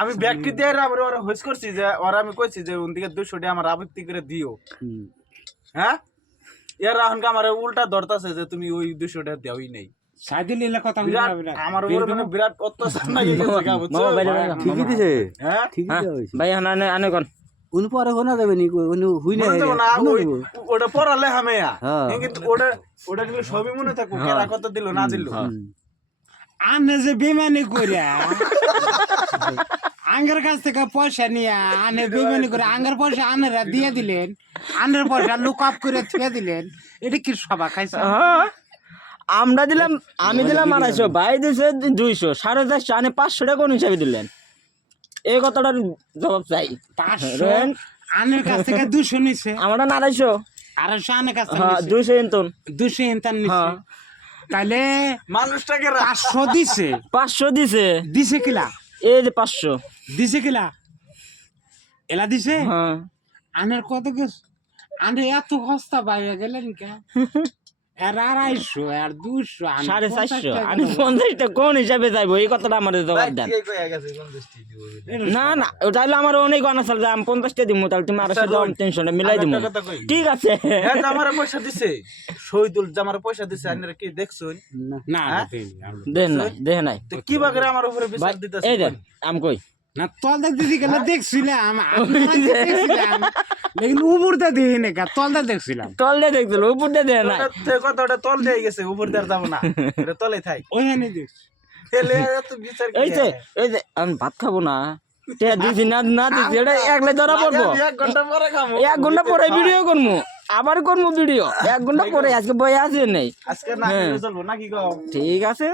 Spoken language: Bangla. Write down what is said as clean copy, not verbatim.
আমি ব্যক্তি দিয়ে আবার ওরা হোস করছি যে ওরা আমি কইছি যে ওদিকে 200 টাকা আমার আবৃত্তি করে দিও। হ্যাঁ এরা এখন আমার উল্টা ধরতাছে যে তুমি ওই 200 টাকা দেওই নাই। সাইদিল এলা কথা আমার উপরে মানে বিরাট অত্যাচার লাগে গেছে গা বুঝছো। ঠিকই দিছে হ্যাঁ ঠিকই দেওয়া হয়েছে ভাই আনে আনে কোন উনি পরে শোনা যাবে নি উনি হুই না মনে থাকো না ওটা পড়ালে হামেয়া হ্যাঁ। কিন্তু ওটা কিন্তু সবই মনে থাকো কেরা কত দিল না দিল। আনে যে বেমানি করিয়া আঙ্গের কাছ থেকে পয়সা নিয়ে আনে বেমানি করে আঙ্গের পয়সা আনেরা দিয়ে দিলেন, আনের পয়সা লুক আপ করে থুয়ে দিলেন, এটা কি সভা খাইছে? আমরা দিলাম, আমি দিলাম 250, ভাই দিছে 200, 450, আনে 500 টাকা কোন হিসাবে দিলেন? এই কথাটার জবাব চাই। 500 আনের কাছ থেকে 200 নিছে, আমরা 250, 250 আনের কাছ থেকে হ্যাঁ নিছে, 200 এনতন 200 ইনতান নিছে। হ্যাঁ। তাইলে মানুষটাকে 500 দিছে, 500 দিছে, দিছে কিলা? এই যে 500 দিছে কিলা? এলা দিছে? হ্যাঁ আনের কত গেছ? আনে এত সস্তা বাইরে গেলেন কে? আর 250 আর 200 450, আমি 50 টাকা কোন হিসাবে যাইবো? এই কথাটা আমাদের জবাব দেন। না না ওটা হলো আমার অনেক অনার্স আছে, আমি 50 টাকা দিব, তাহলে তুমি 250 দাও, 300 টাকা মিলাই দিব। ঠিক আছে আমার পয়সা দিছে শহীদুল জামার পয়সা দিছে আপনারা কি দেখছুন? না দেন নাই দেখে নাই তো কি বাগরে আমার উপরে বিচার দিতেছে? এই দেন আমি কই না তলদা দিদি গেলে দেখছিলাম, দেখছিলাম লেকিন উপরটা দেখি না, তলদা দেখছিলাম। তল দিয়ে দেখছিল, উপর দিয়ে দেয় নাই। কথাটা তল দিয়ে গেছে, উপর দিয়ে যাবো না, এটা তলে থাই। ওইখানে দেখছি এলে এত বিচার কি? এই যে আমি ভাত খাবো না, টিয়া দিছি না না দিছি, এটা একলাই ধরা পড়বো। 1 ঘন্টা পরে খাবো। 1 ঘন্টা পরে ভিডিও করবো, আবার করবো ভিডিও 1 ঘন্টা পরে। আজকে বই আছে নেই, আজকে না খেলে চলবো নাকি গো? ঠিক আছে।